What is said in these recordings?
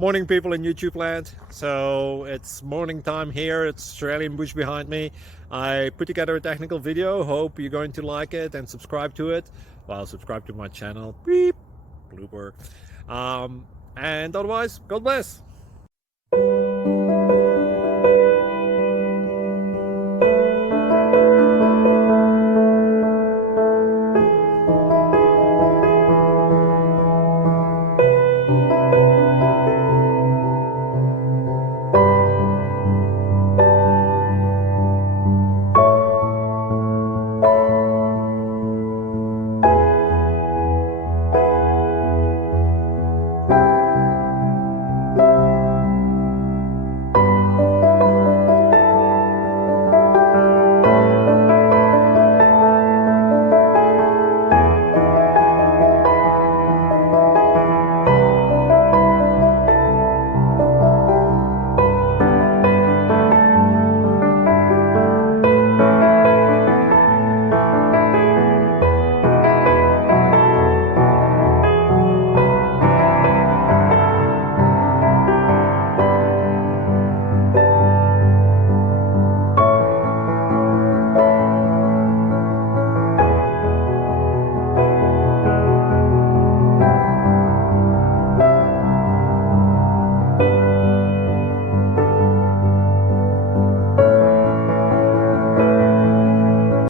Morning, people in YouTube land. So it's morning time here. It's Australian bush behind me. I put together a technical video. Hope you're going to like it and subscribe to it. Well, subscribe to my channel. Beep, blooper. And otherwise, God bless.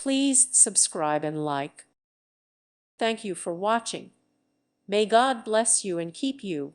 Please subscribe and like. Thank you for watching. May God bless you and keep you.